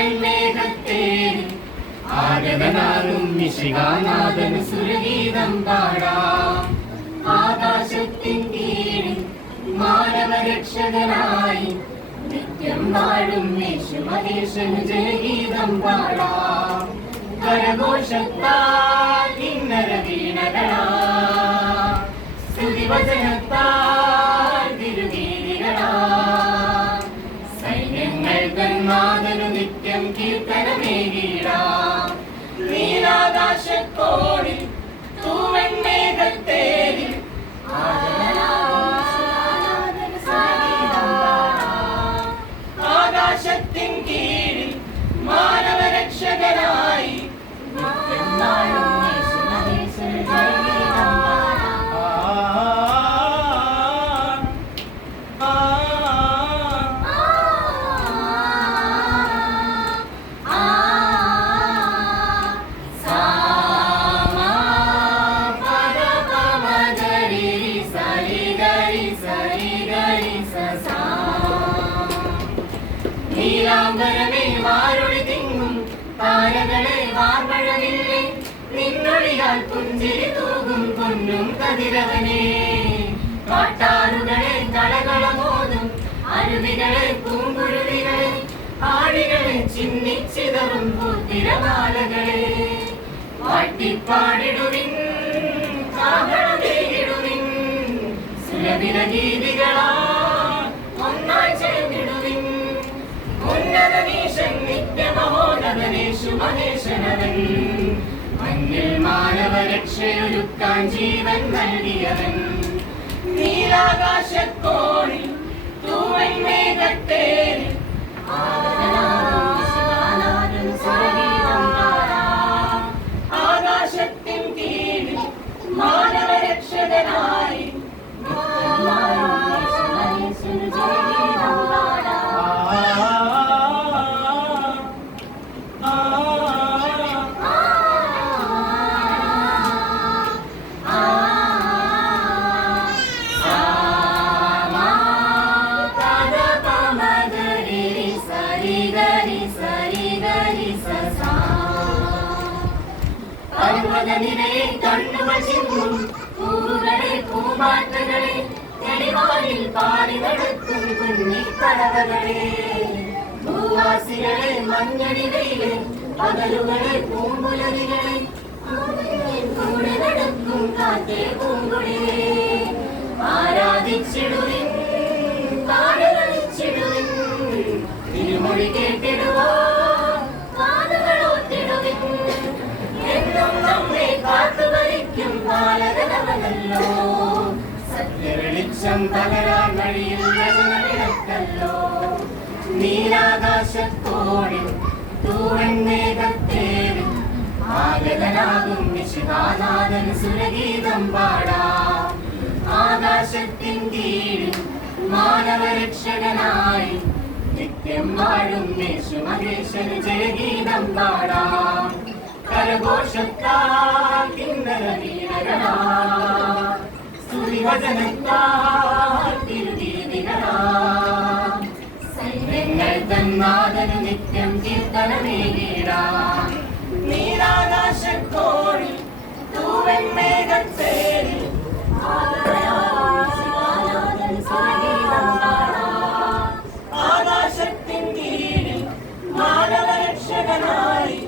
തൂവെൺമേഘത്തേരിൽ ആഗതനാകും മിശിഹാനാഥന് സുരഗീതം പാടാം. ആകാശത്തിൻ കീഴിൽ മാനവരക്ഷകനായി നിത്യം വാഴും യേശുമഹേശന് ജയഗീതം പാടാം. കരഘോഷത്താൽ കിന്നര വീണകളാം, സ്തുതിവചനത്താൽ തിരുഗീതികളാം, സൈന്യങ്ങൾ തന്നാഥനു നിത്യം കീർത്തനമേകിടാം. നീലാകാശക്കോണിൽ തൂവെൺമേഘത്തേരിൽ ആകാശത്തിൻ കീഴിൽ മാനവരക്ഷകനായി നീലാംബരമേ വാരൊളി തിങ്ങും താരകളെ വാർമഴവില്ലേ, നിന്നൊളിയാൽ പുഞ്ചിരി തൂകും പൊന്നും കതിരവനേ. കാട്ടാറുകളെ കളകളമോതും അരുവികളെ പൂങ്കുരുവികളെ ആഴികളെ ചിന്നിച്ചിതറും പൂത്തിരമാലകളെ വാഴ്ത്തിപ്പാടിടുവിൻ, കാഹളമേകിടുവിൻ, സുലഭില ഗീതികളാ ഒന്നായി ചേർന്നിടുവിൻ. ഉന്നതനീശൻ നിത്യമഹോന്നതനേശു മഹേശനവൻ, മഞ്ഞിൽ മാനവരക്ഷയൊരുക്കാൻ ജീവൻ നൽകിയവൻ. നീലാകാശക്കോണിൽ തൂവെൺമേഘത്തേരിൽ ആകാശത്തിൻ കീഴിൽ മാനവരക്ഷകനായി പർവ്വതനിരയെ കണ്ണുകൾ ചിമ്മും പൂവുകളെ പൂമാറ്റകളെ തെളിവാനിൽ പാറി നടത്തും കുഞ്ഞിപ്പറവകളെ ഭൂവാസികളെ മഞ്ഞണിവയിലെ പകലുകളെ പൂമ്പുലരികളെ കൂടെ നടക്കും കാറ്റേ പൂങ്കുടിയെ ആരാധിച്ചിടുവിൻ, പാടുകളിച്ചിടുവിൻ, തിരുമൊഴി കേട്ടിടുവോ കാതുകളോത്തിടുവിൻ. എന്നും നമ്മെ കാത്തുവരിക്കും പാലകനവനല്ലോ, സത്യവെളിച്ചം പകരാൻ വഴിയിൽ വചനവിളക്കല്ലോ. നീലാകാശത്തോടിൽ തൂവെൺമേഘത്തേരിൽ ആഗതനാകും മിശിഹാനാഥന് സുരഗീതം പാടാം. ആകാശത്തിൻ കീഴിൽ മാനവരക്ഷകനായി നിത്യം വാഴും യേശുമഹേശന് ജയഗീതം പാടാം. കരഘോഷത്താൽ കിന്നര വീണകളാം, സ്തുതിവചനത്താൽ തിരുഗീതികളാം, സൈന്യങ്ങൾ തന്നാഥനു നിത്യം കീർത്തനമേകിടാം. നീലാകാശക്കോണിൽ തൂവെൺമേഘത്തേരിൽ ആകാശത്തിൻ കീഴിൽ മാനവരക്ഷകനായി